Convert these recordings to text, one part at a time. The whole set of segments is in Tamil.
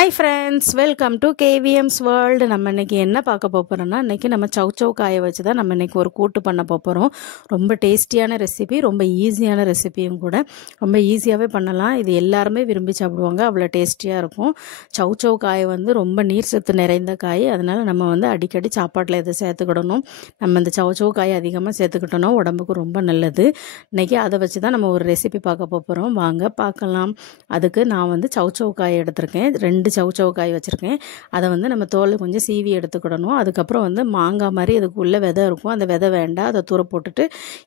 Hi friends, welcome to கேவிஎம்ஸ் world. நம்ம இன்றைக்கி என்ன பார்க்க போகிறோம்னா, இன்றைக்கி நம்ம சௌச்சௌ காயை வச்சு தான் நம்ம இன்றைக்கி ஒரு கூட்டு பண்ண போகிறோம். ரொம்ப டேஸ்டியான ரெசிபி, ரொம்ப ஈஸியான ரெசிபியும் கூட. ரொம்ப ஈஸியாகவே பண்ணலாம். இது எல்லாருமே விரும்பி சாப்பிடுவாங்க, அவ்வளோ டேஸ்டியாக இருக்கும். சௌச்சௌ காய் வந்து ரொம்ப நீர் சத்து நிறைந்த காய். அதனால் நம்ம வந்து அடிக்கடி சாப்பாட்டில் இதை சேர்த்துக்கிடணும். நம்ம இந்த சௌச்சௌ காய் அதிகமாக சேர்த்துக்கிட்டோன்னா உடம்புக்கு ரொம்ப நல்லது. இன்றைக்கி அதை வச்சு தான் நம்ம ஒரு ரெசிபி பார்க்க போகிறோம். வாங்க பார்க்கலாம். அதுக்கு நான் வந்து சௌச்சௌ காய் எடுத்திருக்கேன். 2 சௌச்சௌ காய் வச்சுருக்கேன். அதை வந்து நம்ம தோல் கொஞ்சம் சீவி எடுத்துக்கிடணும். அதுக்கப்புறம் வந்து மாங்காய் மாதிரி இதுக்குள்ளே விதை இருக்கும், அந்த விதை வேண்டாம், அதை தூர போட்டுட்டு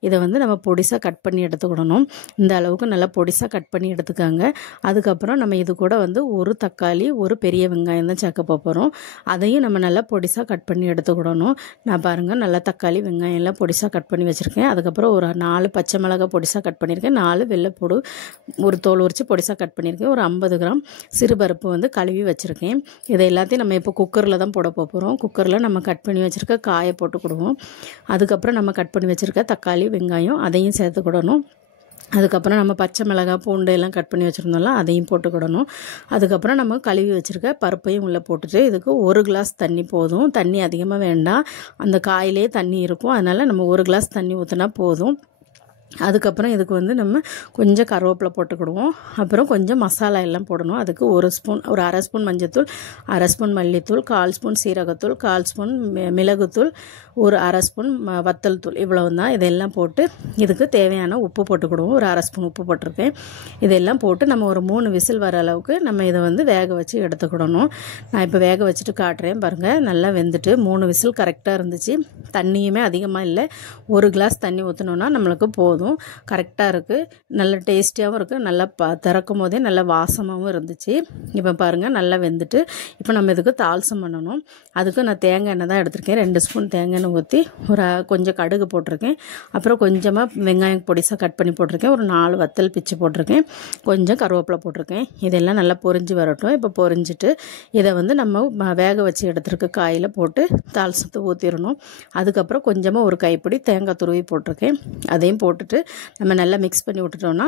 இதை வந்து நம்ம பொடிசாக கட் பண்ணி எடுத்துக்கிடணும். இந்த அளவுக்கு நல்லா பொடிசாக கட் பண்ணி எடுத்துக்காங்க. அதுக்கப்புறம் நம்ம இது கூட வந்து ஒரு தக்காளி, ஒரு பெரிய வெங்காயம் தான் சேர்க்க போகிறோம். அதையும் நம்ம நல்லா பொடிசாக கட் பண்ணி எடுத்துக்கிடணும். நான் பாருங்கள், நல்லா தக்காளி வெங்காயம் எல்லாம் பொடிசாக கட் பண்ணி வச்சுருக்கேன். அதுக்கப்புறம் ஒரு 4 பச்சை மிளகாய் பொடிசாக கட் பண்ணியிருக்கேன். 4 வெள்ளைப்பூடு ஒரு தோல் உரித்து பொடிசாக கட் பண்ணியிருக்கேன். ஒரு 50 கிராம் சிறுபருப்பு வந்து கழுவி வச்சுருக்கேன். இதை எல்லாத்தையும் நம்ம இப்போ குக்கரில் தான் போட போகிறோம். குக்கரில் நம்ம கட் பண்ணி வச்சுருக்க காயை போட்டுக்கிடுவோம். அதுக்கப்புறம் நம்ம கட் பண்ணி வச்சுருக்க தக்காளி வெங்காயம் அதையும் சேர்த்துக்கிடணும். அதுக்கப்புறம் நம்ம பச்சை மிளகாய் பூண்டு எல்லாம் கட் பண்ணி வச்சுருந்தோம்ல, அதையும் போட்டுக்கிடணும். அதுக்கப்புறம் நம்ம கழுவி வச்சுருக்க பருப்பையும் உள்ளே போட்டுட்டு இதுக்கு 1 கிளாஸ் தண்ணி போதும். தண்ணி அதிகமாக வேண்டாம், அந்த காயிலே தண்ணி இருக்கும். அதனால் நம்ம 1 கிளாஸ் தண்ணி ஊற்றினா போதும். அதுக்கப்புறம் இதுக்கு வந்து நம்ம கொஞ்சம் கருவேப்பிலை போட்டுக்கிடுவோம். அப்புறம் கொஞ்சம் மசாலா எல்லாம் போடணும். அதுக்கு ஒரு அரை ஸ்பூன் மஞ்சத்தூள், அரை ஸ்பூன் மல்லித்தூள், 1/4 ஸ்பூன் சீரகத்தூள், 1/4 ஸ்பூன் மிளகுத்தூள், ஒரு அரை ஸ்பூன் வத்தல் தூள், இவ்வளவு தான். இதெல்லாம் போட்டு இதுக்கு தேவையான உப்பு போட்டுக்கிடுவோம். ஒரு அரை ஸ்பூன் உப்பு போட்டிருக்கேன். இதெல்லாம் போட்டு நம்ம ஒரு 3 விசில் வர அளவுக்கு நம்ம இதை வந்து வேக வச்சு எடுத்துக்கிடணும். நான் இப்போ வேக வச்சுட்டு காட்டுறேன் பாருங்கள். நல்லா வெந்துட்டு 3 விசில் கரெக்டாக இருந்துச்சு. தண்ணியுமே அதிகமாக இல்லை. 1 கிளாஸ் தண்ணி ஊற்றினோன்னா நம்மளுக்கு போதும். கரெக்டாக இருக்குது, நல்ல டேஸ்டியாகவும் இருக்குது. நல்லா திறக்கும் போதே நல்ல வாசமாகவும் இருந்துச்சு. இப்போ பாருங்கள், நல்லா வெந்துட்டு இப்போ நம்ம இதுக்கு தாளிசம் பண்ணணும். அதுக்கு நான் தேங்காய் எண்ணெய் தான் எடுத்திருக்கேன். 2 ஸ்பூன் தேங்காய் எண்ணெய் ஊற்றி கொஞ்சம் கடுகு போட்டிருக்கேன். அப்புறம் கொஞ்சமாக வெங்காயம் பொடிசாக கட் பண்ணி போட்டிருக்கேன். ஒரு 4 வத்தல் பிச்சு போட்டிருக்கேன். கொஞ்சம் கருவேப்பிலை போட்டிருக்கேன். இதெல்லாம் நல்லா பொரிஞ்சு வரட்டும். இப்போ பொரிஞ்சிட்டு இதை வந்து நம்ம வேக வச்சு எடுத்துருக்க காயில் போட்டு தாளிசத்தை ஊற்றிடணும். அதுக்கப்புறம் கொஞ்சமாக ஒரு கைப்பிடி தேங்காய் துருவி போட்டிருக்கேன். அதையும் போட்டுட்டு நம்ம நல்லா மிக்ஸ் பண்ணி விட்டுட்டோம்னா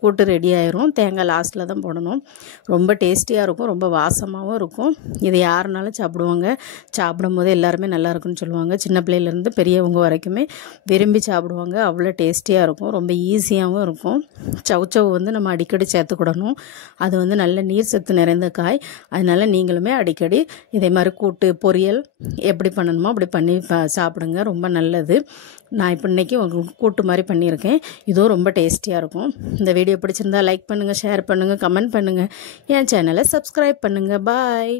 கூட்டு ரெடி ஆயிரும். தேங்காய் லாஸ்ட்டில் தான் போடணும். ரொம்ப டேஸ்டியாக இருக்கும், ரொம்ப வாசமாகவும் இருக்கும். இது யாருனாலும் சாப்பிடுவாங்க. சாப்பிடும் போது எல்லாருமே நல்லா இருக்குன்னு சொல்லுவாங்க. சின்ன பிள்ளையிலேருந்து பெரியவங்க வரைக்குமே விரும்பி சாப்பிடுவாங்க. அவ்வளோ டேஸ்டியாக இருக்கும், ரொம்ப ஈஸியாகவும் இருக்கும். சௌச்சௌ வந்து நம்ம அடிக்கடி சேர்த்துக்கிடணும். அது வந்து நல்ல நீர் சத்து நிறைந்த காய். அதனால் நீங்களுமே அடிக்கடி இதே மாதிரி கூட்டு பொரியல் எப்படி பண்ணணுமோ அப்படி பண்ணி சாப்பிடுங்க, ரொம்ப நல்லது. நான் இப்போ இன்றைக்கி உங்களுக்கு கூட்டு மாதிரி பண்ணியிருக்கேன். இதுவும் ரொம்ப டேஸ்டியாக இருக்கும். இந்த வீடியோ பிடிச்சிருந்தா லைக் பண்ணுங்கள், ஷேர் பண்ணுங்கள், கமெண்ட் பண்ணுங்கள். என் சேனலை சப்ஸ்கிரைப் பண்ணுங்கள். பாய்.